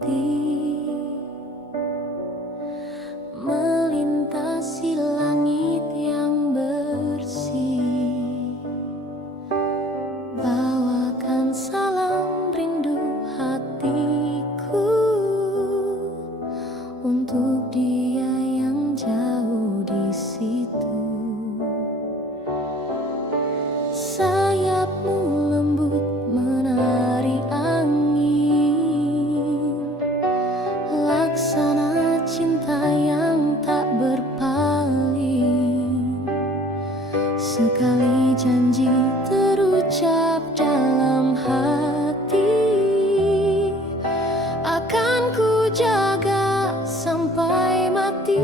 putih melintasi langit yang bersih. Bawakan salam rindu hatiku untuk dia yang jauh di situ. Sayapmu lembut menari angin, laksana cinta yang tak berpaling. Sekali janji terucap dalam hati, akan ku jaga sampai mati.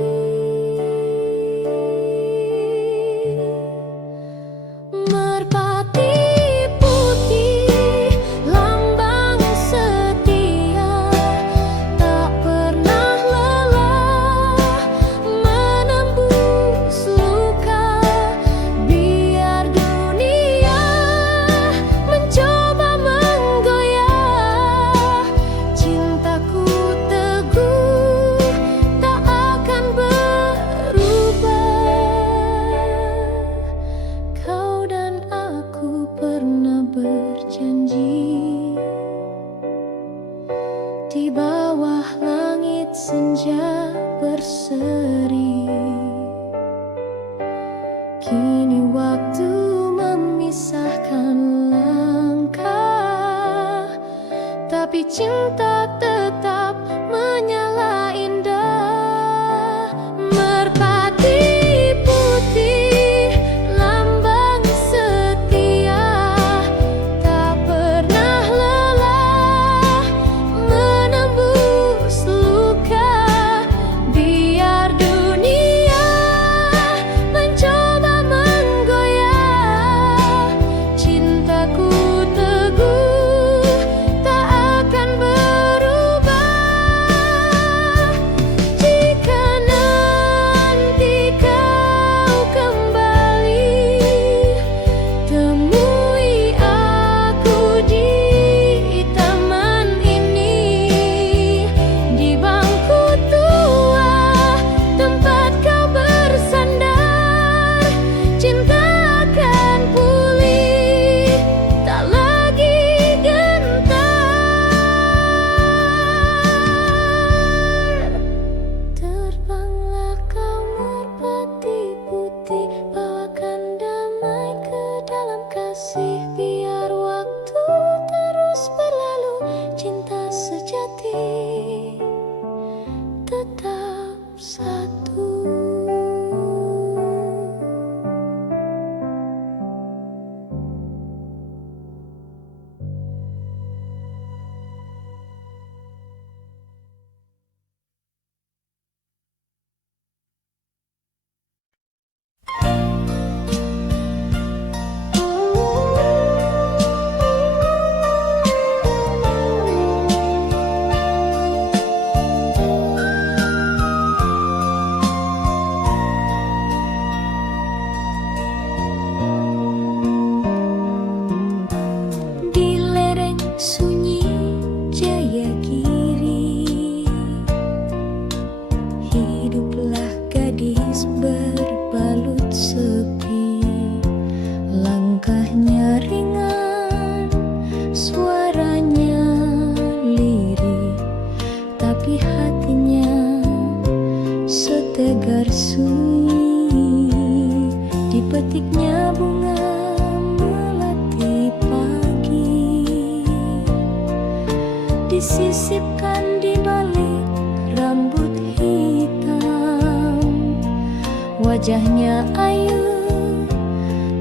Merpati putih, lambang setia, tak pernah lelah menembus luka. Biar dunia mencoba menggoyah, cintaku teguh tak akan berubah. Kau dan aku pernah berjanji di bawah langit senja berseri. Kini waktu memisahkan langkah, tapi cinta tetap menyala indah. Merpati putih, lambang setia, tak pernah lelah menembus luka. Biar dunia mencoba menggoyah, cintaku teguh tak akan berubah. Jika nanti kau kembali, temui aku di taman ini, di bangku tua tempat kau bersandar. Cinta akan pulih, tak lagi gentar. Terbanglah kau merpati putih, bawakan damai ke dalam kasih. Biar waktu terus berlalu, cinta sejati tetap satu. Di lereng sunyi Jayagiri, hiduplah gadis berbalut sepi. Langkahnya ringan, suaranya lirih, tapi hatinya setegar sunyi. Dipetiknya bunga melati pagi, disisipkan di balik rambut hitam. Wajahnya ayu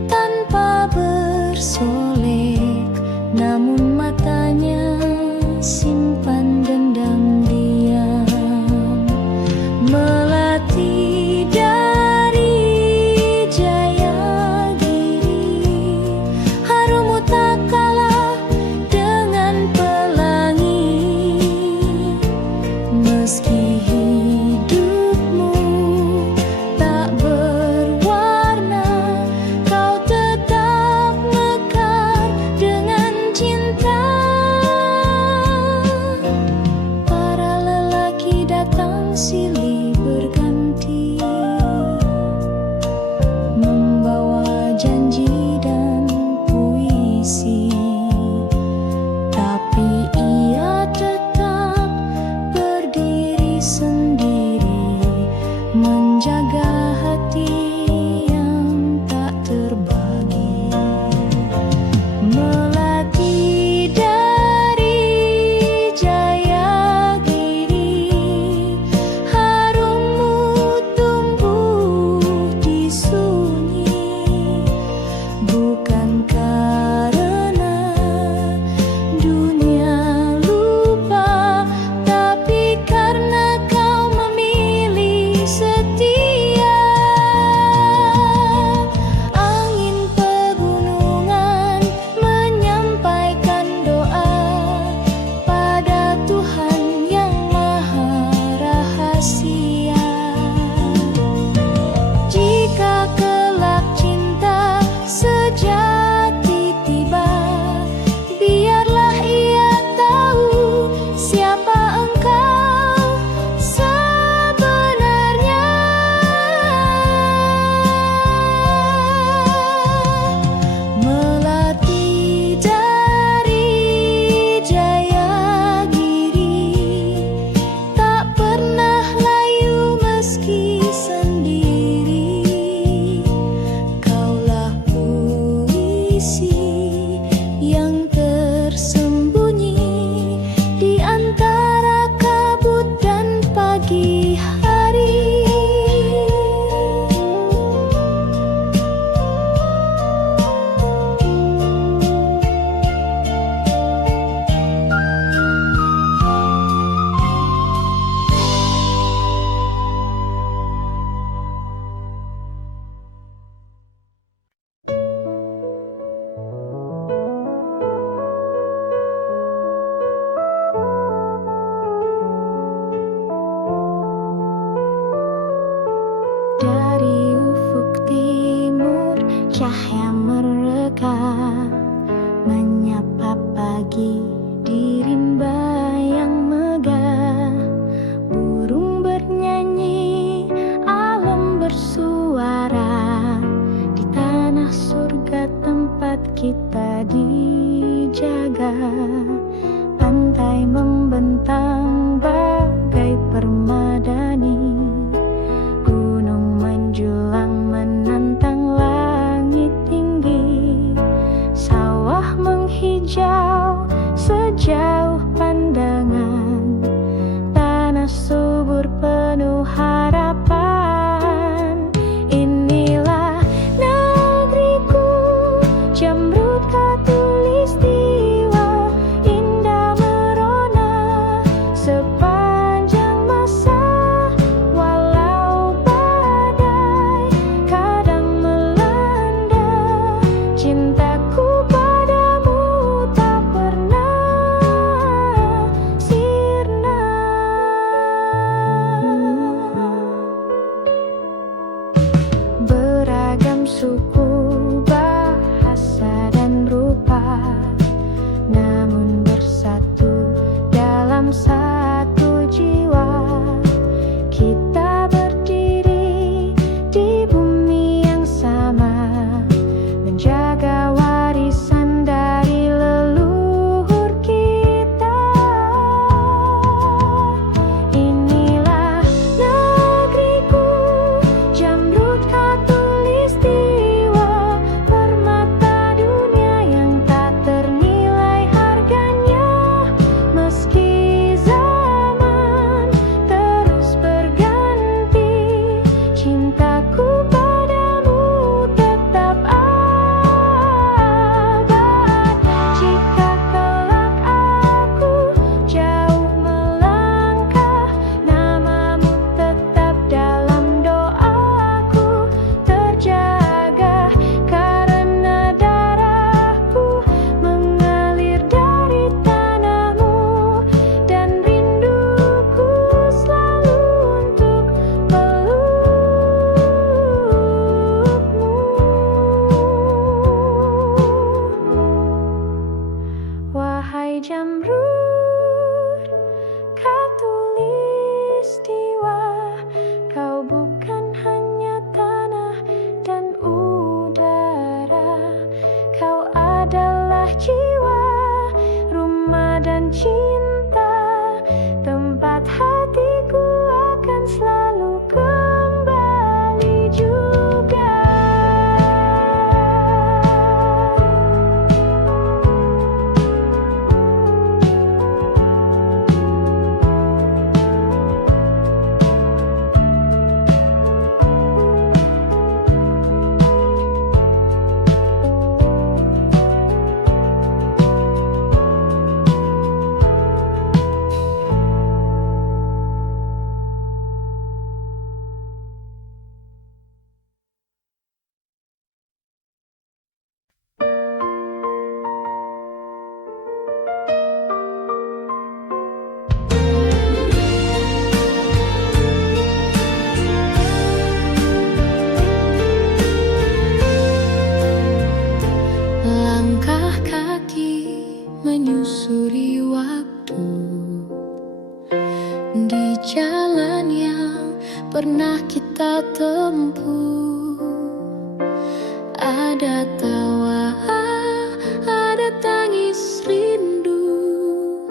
tanpa bersolek, namun matanya simpan dendam diam. Melati dari Jayagiri, harummu tak kalah dengan pelangi. Meski hidupmu tak berwarna, kau tetap mekar. mengisi, tapi ia tetap berdiri sendiri, menjaga hati yang tak terbagi. Melati dari Jayagiri, harummu tumbuh di sunyi, bukan karena dunia lupa, tapi karena kau memilih setia. Angin pegunungan menyampaikan doa pada Tuhan yang maha rahasia. Jika kelak cinta sejati tiba, biarlah ia tahu siapa engkau sebenarnya. Melati dari Jayagiri, tak pernah layu meski sendiri. Kaulah puisi yang tersembunyi di antara kabut dan pagi hari. Dari ufuk timur cahaya mereka, menyapa pagi di rimba yang megah. Burung bernyanyi, alam bersuara, di tanah surga tempat kita dijaga. Pantai membentang bagai permadani, gunung menjulang menantang langit tinggi, sawah menghijau sejauh pandangan, tanah subur penuh harapan. Inilah negeriku, Jamrud Khatulistiwa, indah merona sepanjang masa. Walau badai kadang melanda, cintaku padamu tak pernah sirna. Beragam suku, bahasa dan rupa, namun bersatu dalam satu jiwa. Kita berdiri di bumi yang sama, menjaga warisan dari leluhur kita. Inilah negeriku, Jamrud Khatulistiwa, permata dunia yang tak ternilai harganya. Meski zaman terus berganti, cintaku padamu tetap abad. Jika kelak aku jauh melangkah, namamu tetap dalam doaku terjaga, karena darahku mengalir dari tanahmu, dan rinduku selalu untuk pelukmu. Wahai Jamrud Khatulistiwa, kau bukan hanya tanah dan udara, kau adalah indah jiwa, rumah dan cinta, tempat hatiku akan selalu kembali juga. Langkah kaki menyusuri waktu di jalan yang pernah kita tempuh. Ada tawa, ada tangis rindu,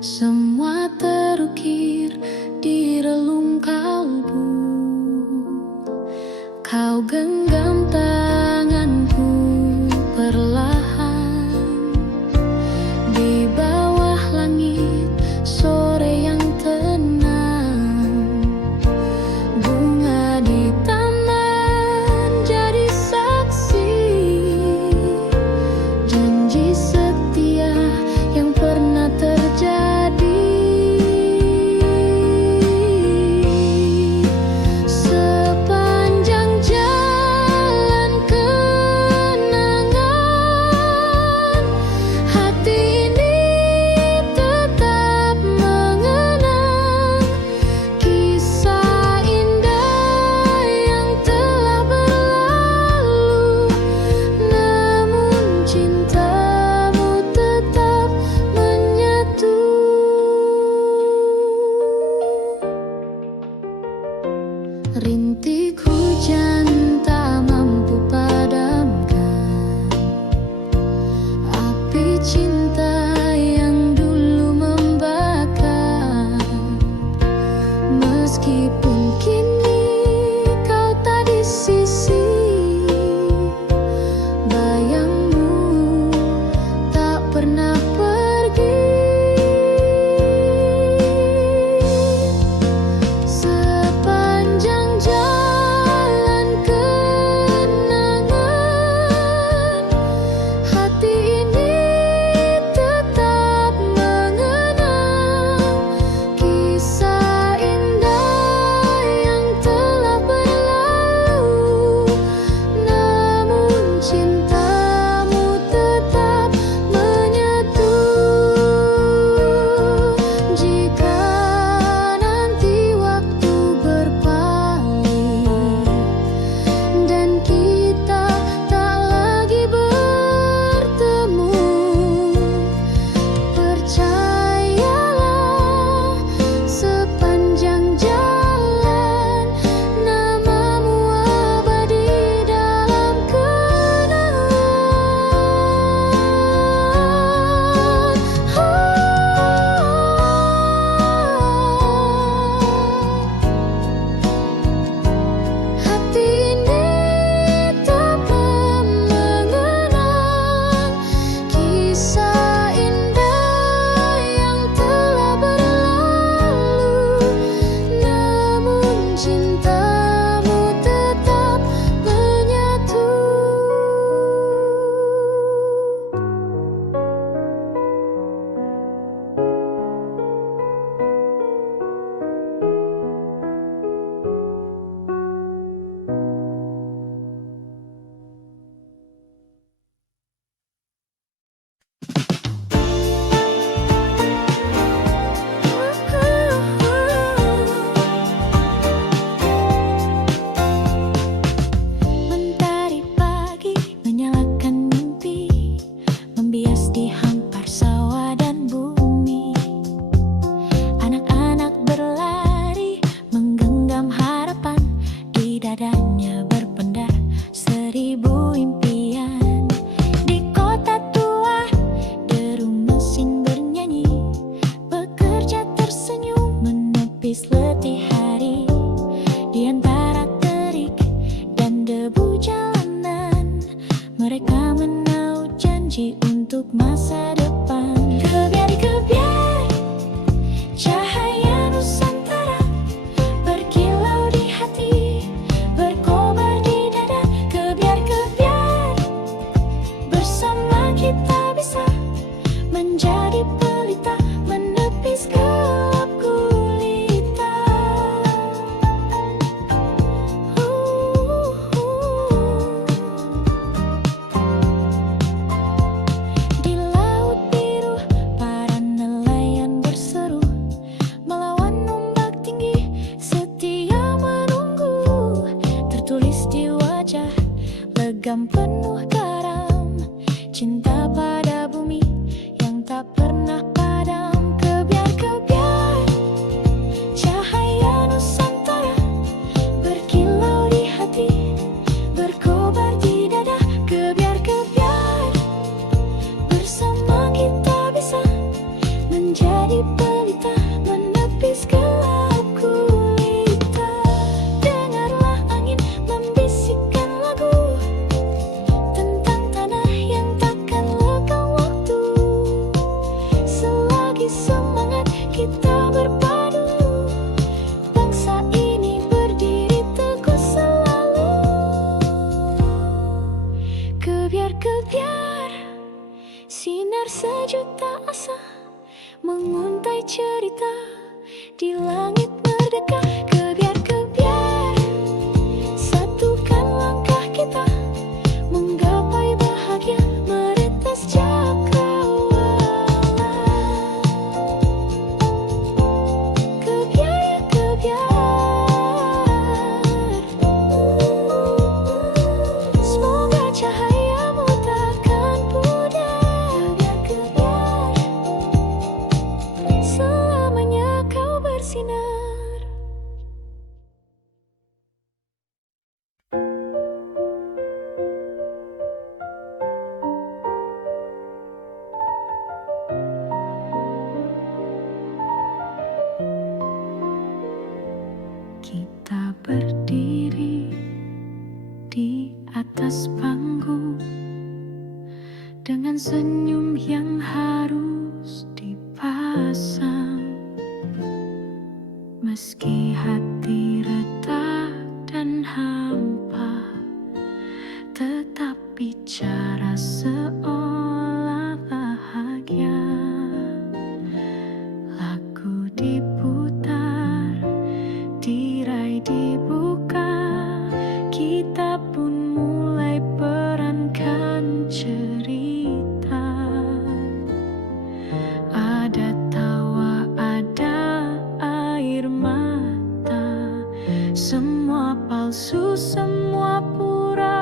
semua terukir di relung kalbu. Kau genggam tanganku perlahan di bawah langit sore yang tenang. Bunga di taman jadi saksi janji setia yang pernah terjadi. Sepanjang jalan kenangan, hati ini tetap mengenang kisah indah yang telah berlalu. Namun cintamu tetap menyatu. Rintik hujan tak mampu padamkan api cinta yang dulu membakar. Meskipun kini kau tak di sisi, bayangmu tak pernah pergi. Sepanjang jalan kenangan, hati ini tetap masa depan. Kebiar-kebiar cahaya Nusantara berkilau di hati, berkobar di dada. Kebiar-kebiar bersama kita bisa menjadi pelita, menepis gelap gulita. Di laut biru para nelayan berseru, melawan ombak tinggi setia menunggu. Tertulis di wajah legam penuh garam, cinta pada bumi yang tak pernah padam. Kebiar-kebiar cahaya Nusantara berkilau di hati, berkobar di dada. Kebiar-kebiar bersama kita bisa menjadi pelita, menepis gelap gulita. Dengarlah angin membisikkan lagu tentang tanah yang takkan lekang waktu. Selagi semangat kita berpadu, bangsa ini berdiri teguh selalu. Kebiar-kebiar sinar sejuta asa menguntai cerita di langit merdeka. Kebiar-kebiar satukan langkah kita menggapai bahagia, meretas cakrawala. Kebiar-kebiar, semoga cahayamu takkan pudar. Kebiar-kebiar, selamanya kau bersinar. Kita berdiri di atas panggung dengan senyum yang harus dipasang. Meski hati retak dan hampa, tetap bicara seolah bahagia. Lagu diputar, tirai dibuka, kita pun mulai perankan cerita. Ada tawa, ada air mata, semua palsu, semua pura-pura.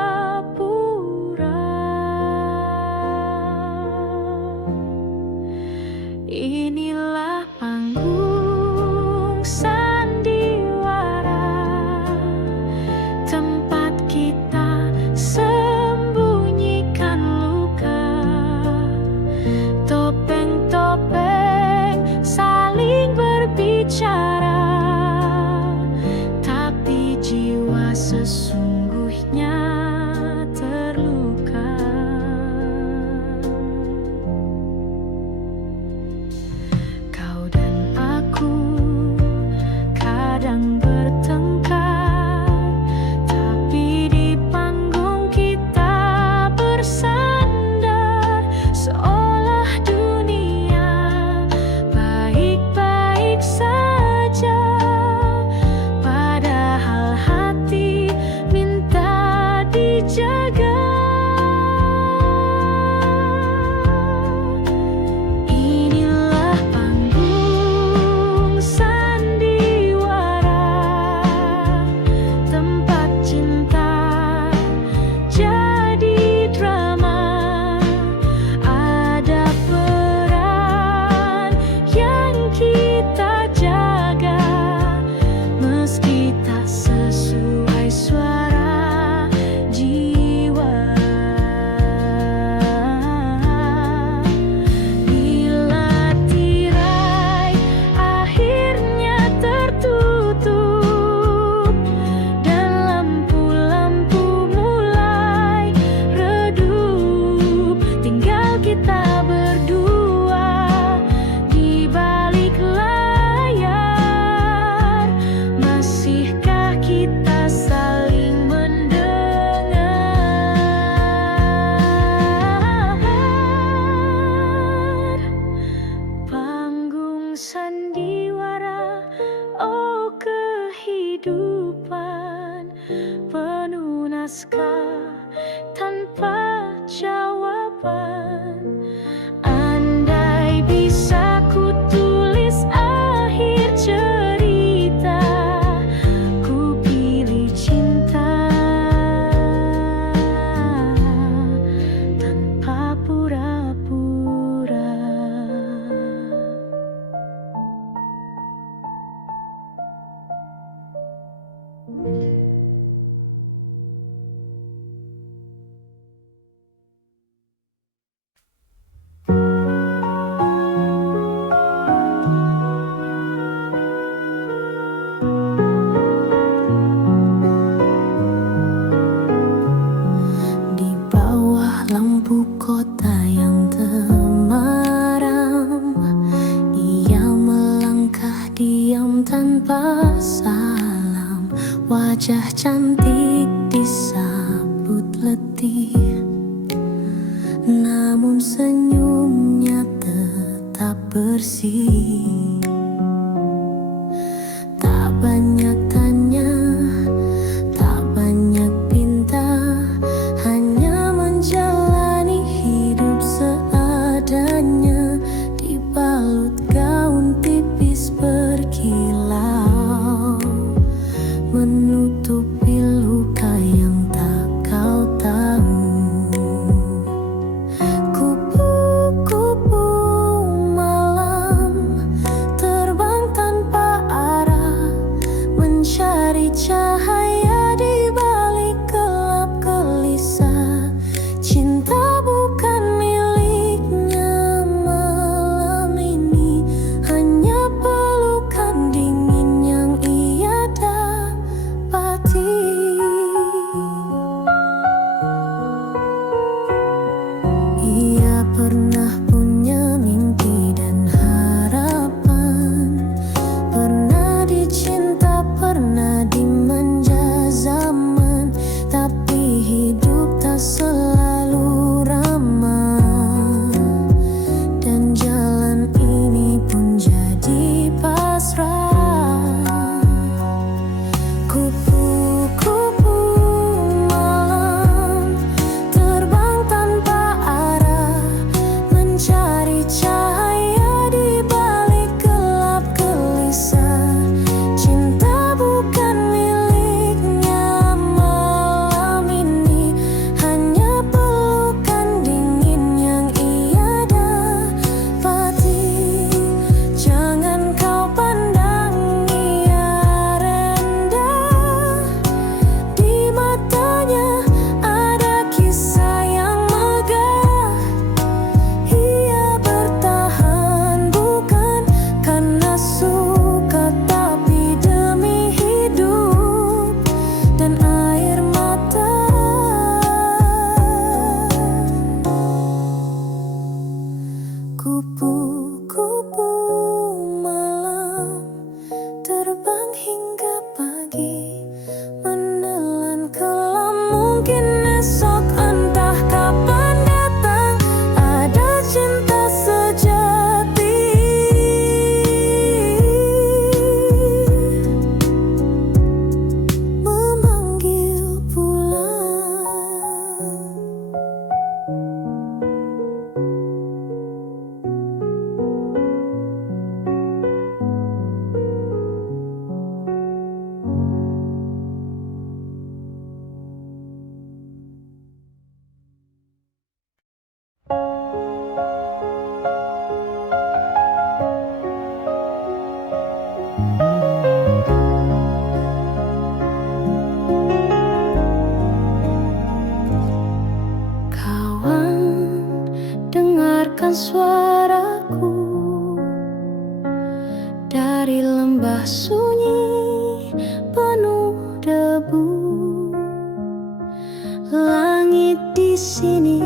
tanpa salam, wajah cantik disambut letih, namun senyumnya tetap bersih. Tak banyak tanya, tak banyak pinta, hanya menjalani hidup seadanya, dibalut gaun tipis berkilau, menutupi luka yang tak kau tahu. Kupu-kupu malam terbang tanpa arah, mencari cahaya di balik gelap gelisah. Cinta bukan miliknya malam ini, hanya pelukan dingin yang ia dapati. Ia pernah punya mimpi dan harapan, pernah dicinta, pernah dimanja zaman, tapi hidup tak selalu ramah, dan jalan ini pun jadi pasrah. Kupu-kupu malam terbang tanpa arah, mencari cahaya di balik gelap gelisah. Cinta bukan miliknya malam ini, hanya pelukan dingin yang ia dapati. Jangan kau pandang ia rendah, di matanya ada kisah yang megah. Ia bertahan bukan karena suka, tapi demi hidup dan air mata. Kupu-kupu malam terbang hingga pagi, menelan kelam mungkin esok, entah kapan datang ada cinta sejati, memanggil pulang. Kawan, dengarkan suaraku dari lembah sunyi penuh debu. Langit di sini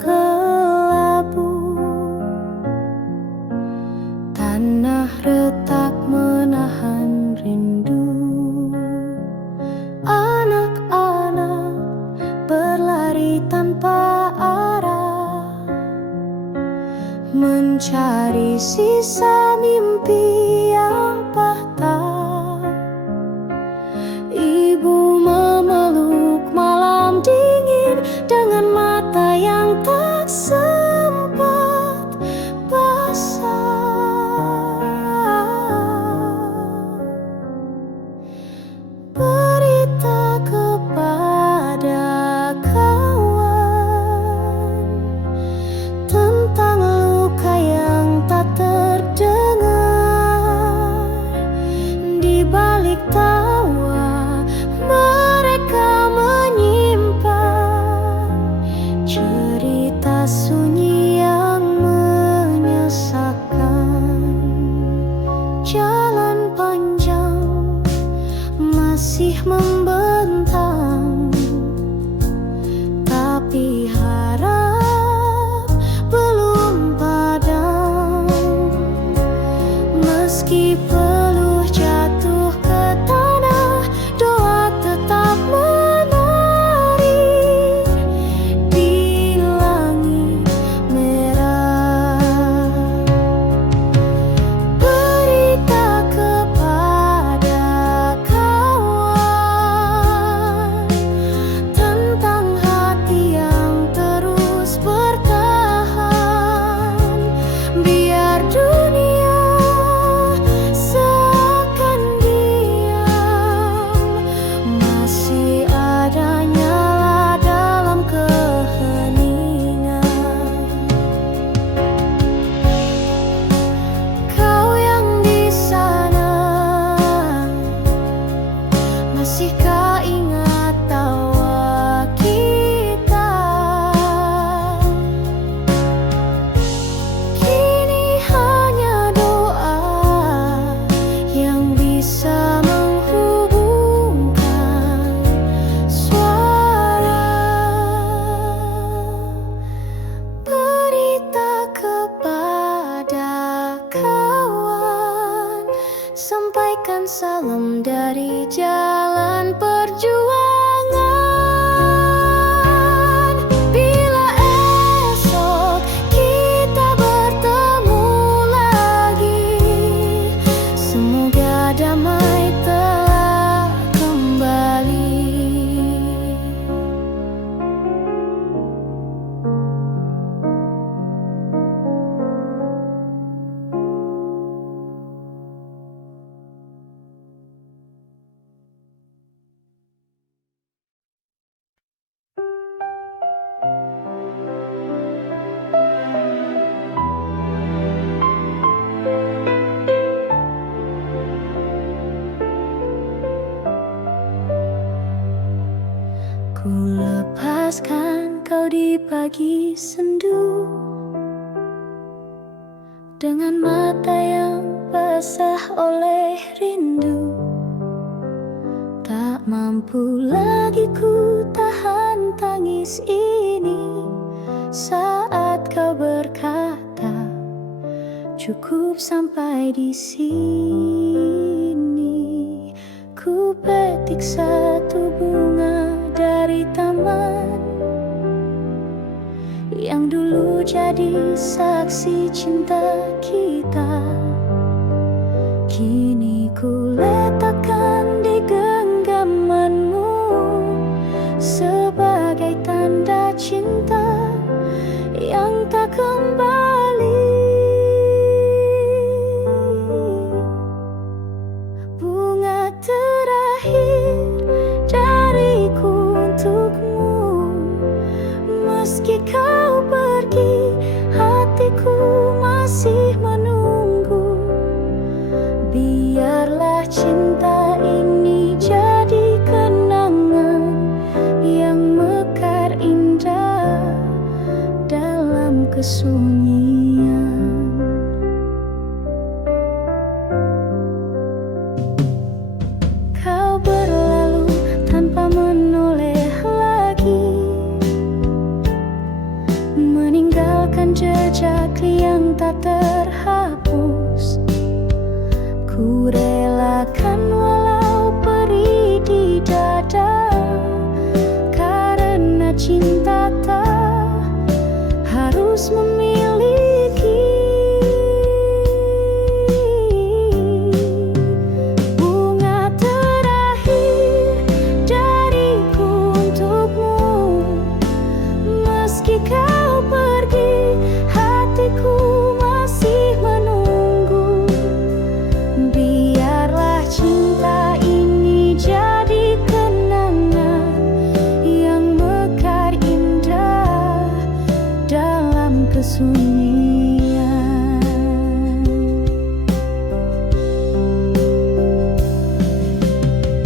kelabu, tanah retak menahan rindu. Anak-anak berlari tanpa arah, mencari sisa mimpi yang patah. Ibu memeluk malam dingin dengan mata yang tak sempat basah. Berita kepada kawan tentang luka yang tak terdengar, dan salam dari jalan perjuangan. Bila esok kita bertemu lagi, semoga damai telah kembali. Ku lepaskan kau di pagi sendu, dengan mata yang basah oleh rindu. Tak mampu lagi ku tahan tangis ini saat kau berkata, cukup sampai di sini. Ku petik satu bunga dari taman yang dulu jadi saksi cinta kita. Kini ku letakkan di genggamanmu sebagai tanda cinta yang tak kembali. Bunga terakhir dariku untukmu, meski kau pergi, hatiku masih menunggu. Biarlah cinta ini jadi kenangan yang mekar indah dalam kesunyian. Kau berlalu tanpa menoleh lagi, meninggalkan jejak yang tak terhapus. Ku relakan walau perih di dada, karena cinta tak harus memiliki. Bunga terakhir dariku untukmu, meski kau pergi, hatiku masih menunggu. Biarlah cinta ini jadi kenangan yang mekar indah dalam kesunyian.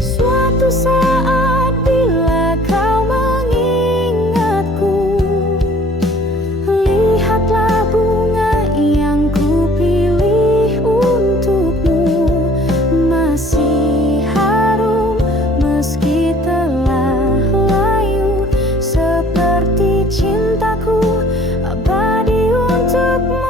Suatu saat bila kau mengingatku, lihatlah bunga yang ku pilih untukmu, masih harum meski telah layu, seperti cintaku abadi untukmu.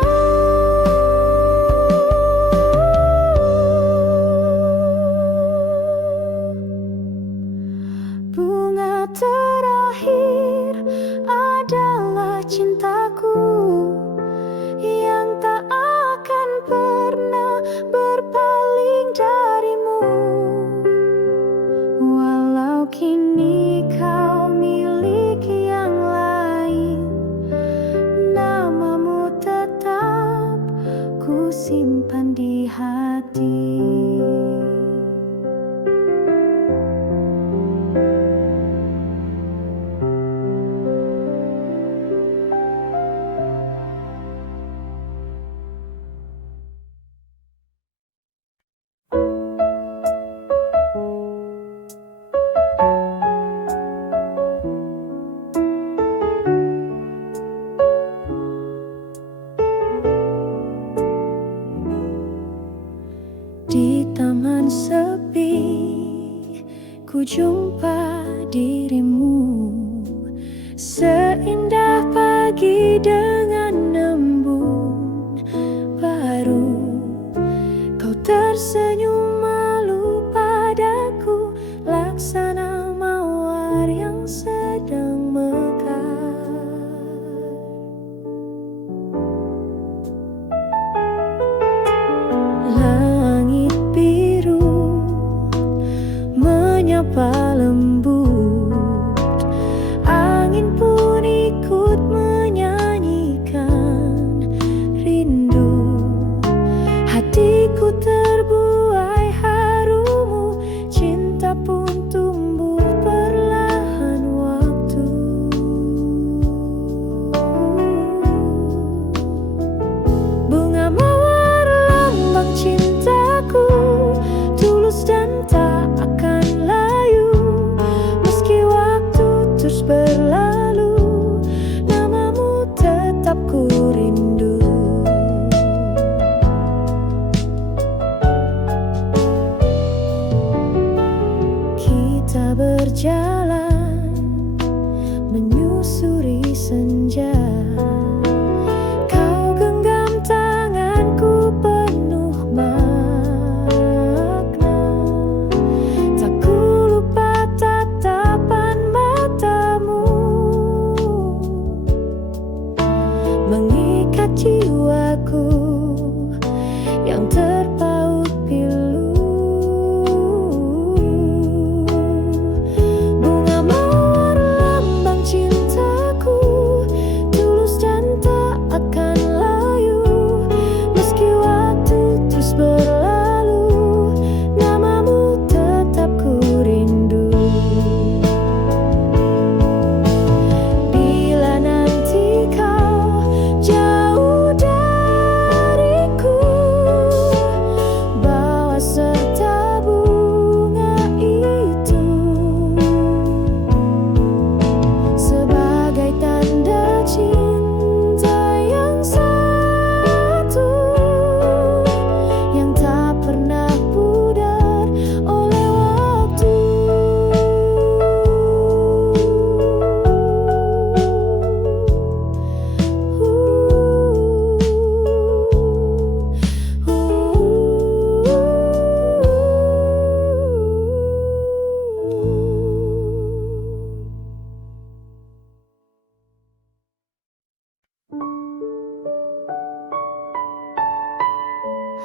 Bunga terakhir adalah cintaku yang tak akan pernah berpaling darimu. Walau kini kau miliki yang lain, namamu tetap ku simpan di hati. Di taman sepi ku jumpa dirimu, seindah pagi dengan embun baru. Kau tersenyum malu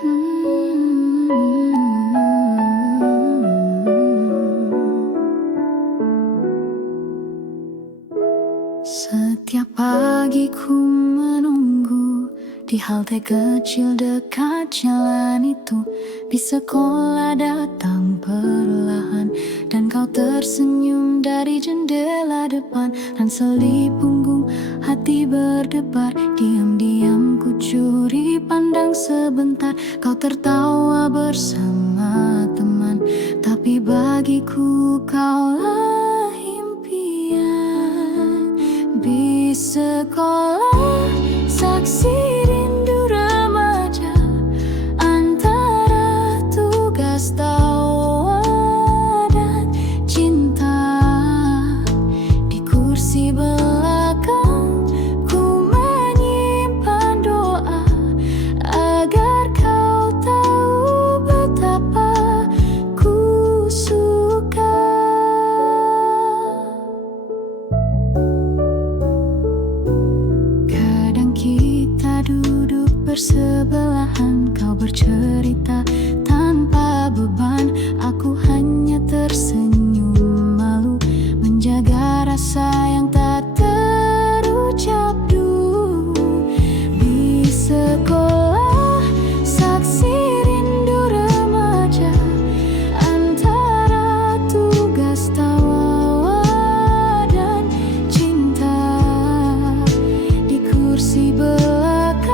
Setiap pagi ku menunggu di halte kecil dekat jalan itu. Bis sekolah datang perlahan dan kau tersenyum dari jendela depan. Ransel di punggung, hati berdebar. Diam-diam ku curi pandang sebentar. Kau tertawa bersama teman, tapi bagiku kaulah impian. Di sekolah, saksi rindu remaja antara tugas tawa dan cinta. Di kursi belakang ku menyimpan doa agar kau tahu betapa ku suka. Duduk bersebelahan, kau bercerita tanpa beban. Aku hanya tersenyum malu, menjaga rasa yang tak terucap dulu. Di sekolah, saksi rindu remaja antara tugas tawa dan cinta. Di kursi belakang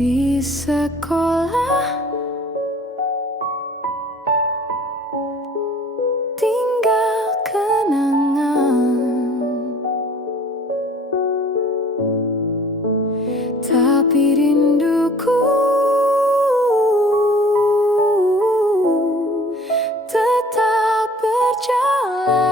di sekolah tinggal kenangan, tapi rinduku tetap berjalan.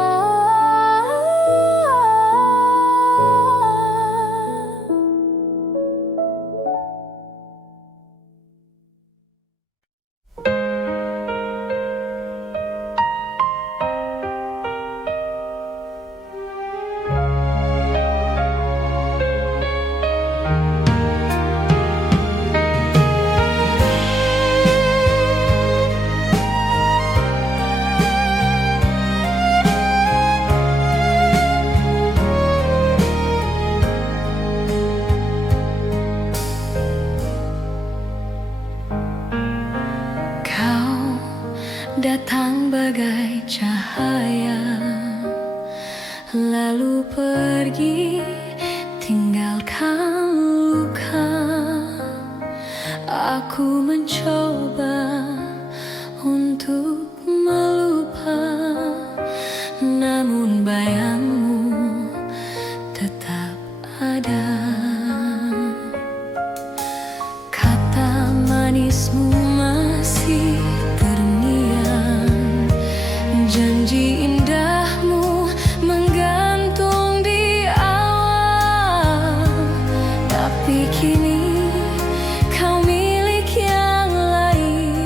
Datang bagai cahaya, lalu pergi tinggalkan luka. Aku mencoba untuk melupa, namun bayangmu tetap ada. Kata manismu masih janji indahmu menggantung di awal, tapi kini kau milik yang lain.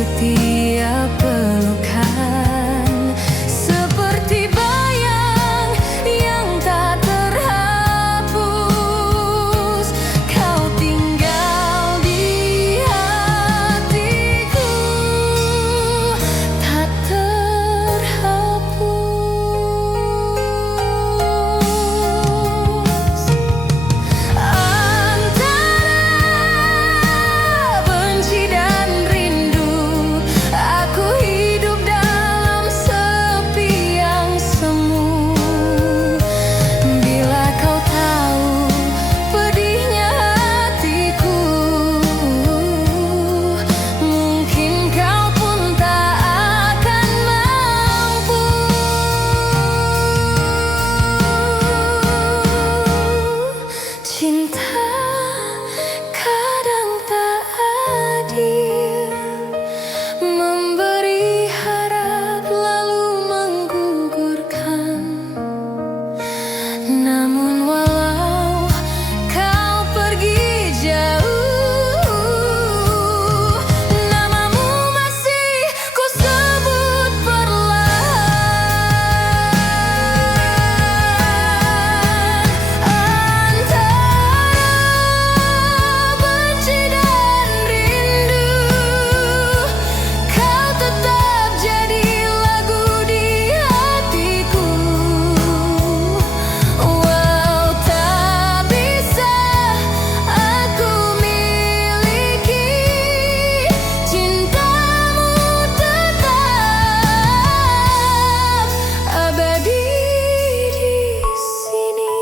setiap pelukan, seperti bayang yang tak terhapus. Kau tinggal di hatiku, tak terhapus. Antara benci dan rindu, aku hidup dalam sepi yang semu. Bila kau tahu pedihnya hatiku, mungkin kau pun tak akan mampu. Cinta kadang tak adil, memberi harap lalu menggugurkan. Namun walau kau pergi jauh, namamu masih ku sebut perlahan. Antara benci dan rindu, kau tetap jadi lagu di hatiku. Walau tak bisa aku miliki, cintamu tetap abadi di sini.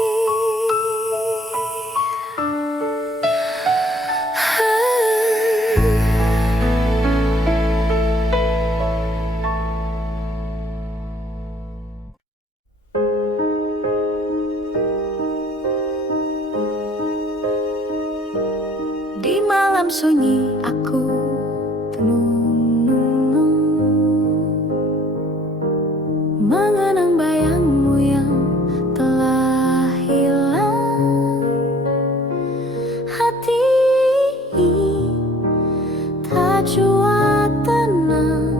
Di malam sunyi aku tenung-nung, mengenang bayangmu yang telah hilang. Hati tak jua tenang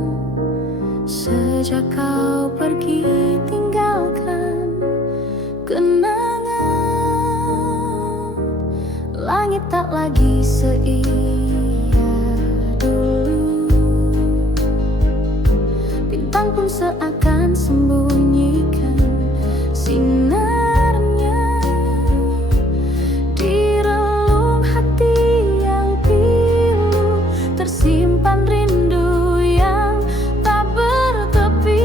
sejak kau pergi tinggalkan kenangan. Langit tak lagi seia dulu, bintang pun seakan sembunyikan sinarnya di relung hati yang pilu. Tersimpan rindu yang tak bertepi.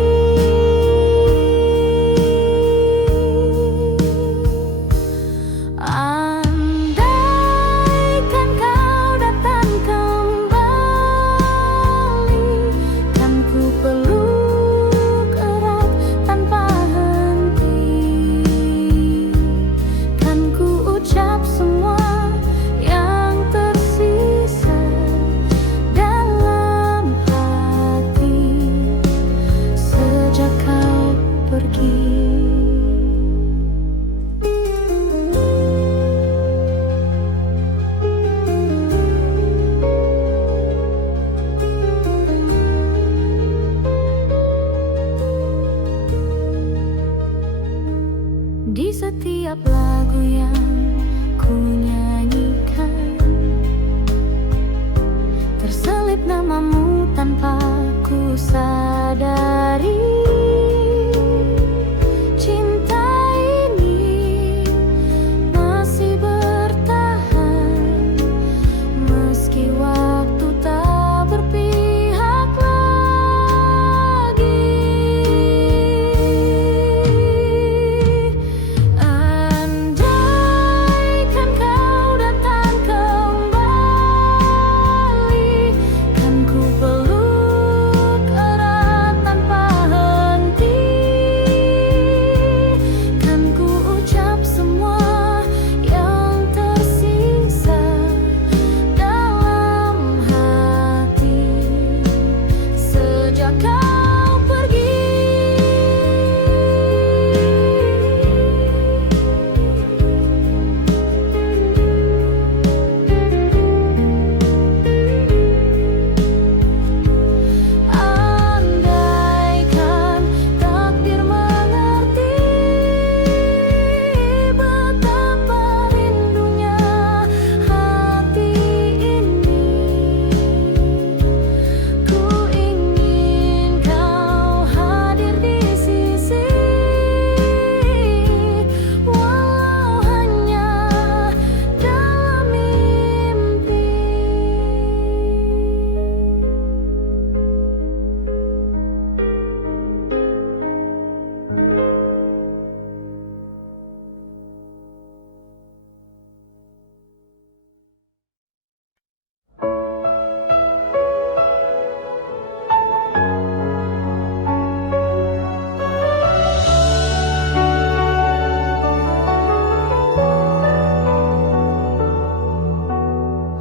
Andaikan kau datang kembali, kan ku peluk erat tanpa henti.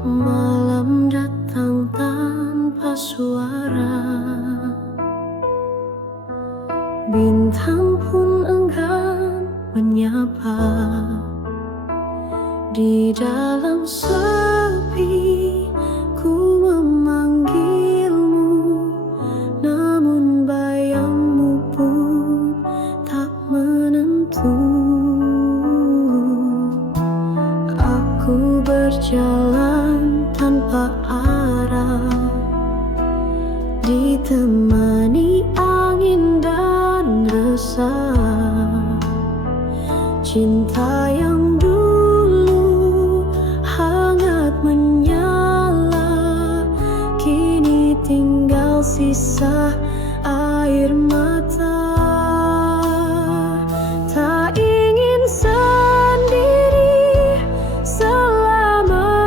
Malam datang tanpa suara, bintang pun enggan menyapa. Di dalam sepi ku memanggilmu, namun bayangmu pun tak menentu. Aku berjalan tanpa arah, ditemani angin dan resah. Cinta yang dulu hangat menyala, kini tinggal sisa air mata. Tak ingin sendiri selamanya,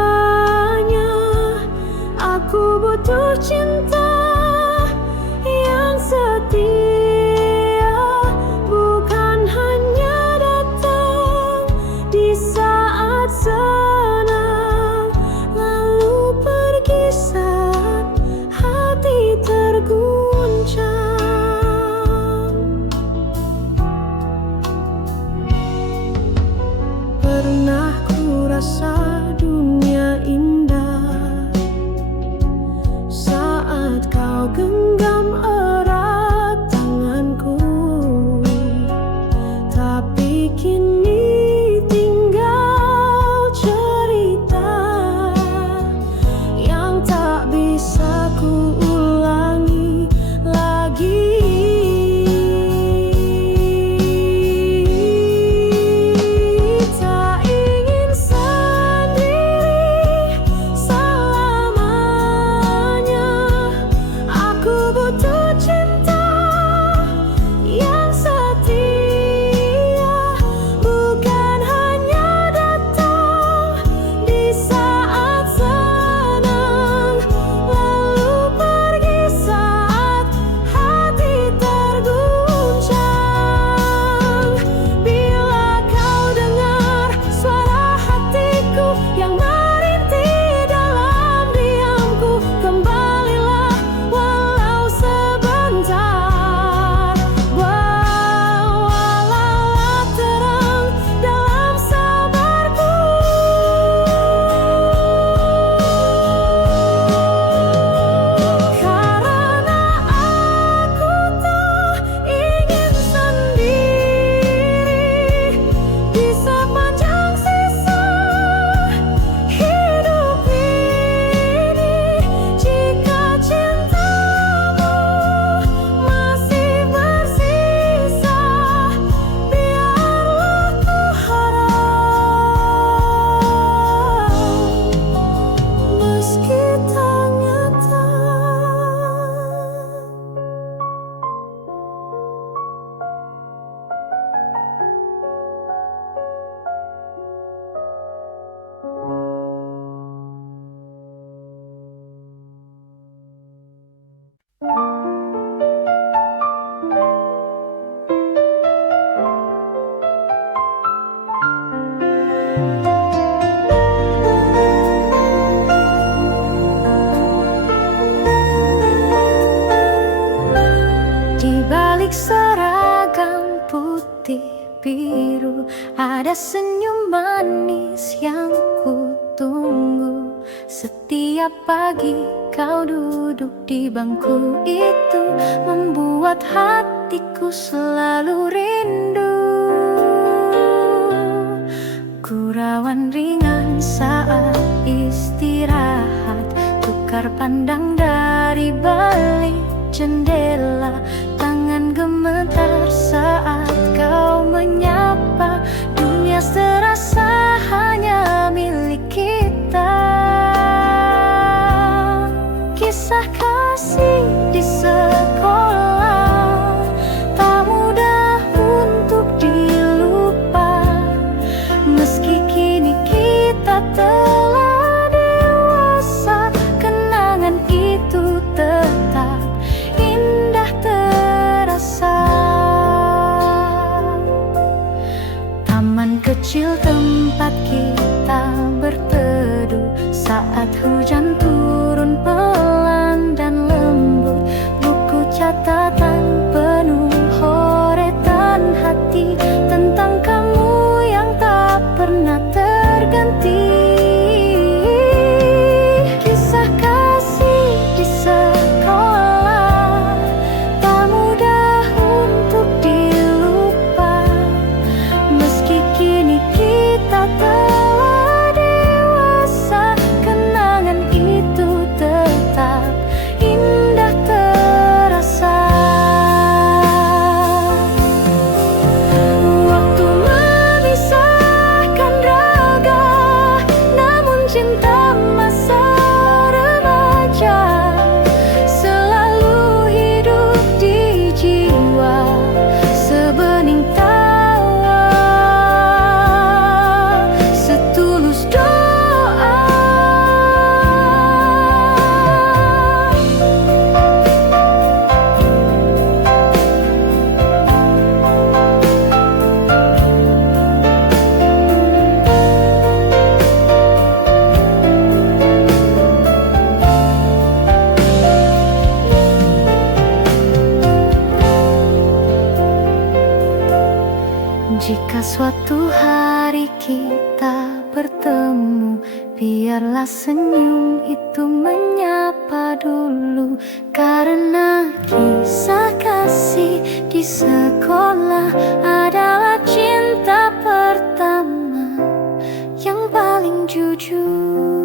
aku butuh cinta yang setia, bukan hanya datang di saat senang, lalu pergi saat hati terguncang. Pernah ku rasa dunia indah saat kau genggam erat tanganku, tapi kini tinggal cerita yang tak bisa ku ulangi lagi. Tak ingin sendiri selamanya, aku butuh cinta yang setia, bukan hanya datang di saat senang, lalu pergi saat hati terguncang. Bila kau dengar suara hatiku yang merintih dalam diamku, kembalilah walau sebentar. Bawalah terang dalam sabarku, karena aku tak ingin sendiri di sepanjang sisa hidup ini. Jika cintamu masih bersisa, biarlah ku harap, meski tak nyata. Di balik seragam putih biru, ada senyum manis yang ku tunggu. Setiap pagi kau duduk di bangku itu, membuat hatiku selalu rindu. Gurauan ringan saat istirahat, tukar pandang dari balik jendela. Tangan gemetar saat kau menyapa, dunia serasa hanya milik kita. Kisah kasih di sekolah tak mudah untuk dilupa, meski kini kita telah dewasa, kenangan itu tetap indah terasa. Saat hujan turun pelan dan lembut, buku catatan penuh horetan hati tentang kamu yang tak pernah terganti. Kisah kasih di sekolah tak mudah untuk dilupa, meski kini kita telah dewasa, kenangan itu tetap indah terasa. Waktu memisahkan raga, namun cinta masa remaja selalu hidup di jiwa, sebening tawa, setulus doa. Jika suatu hari kita bertemu, biarlah senyum itu menyapa dulu. Karena kisah kasih di sekolah adalah cinta pertama yang paling jujur.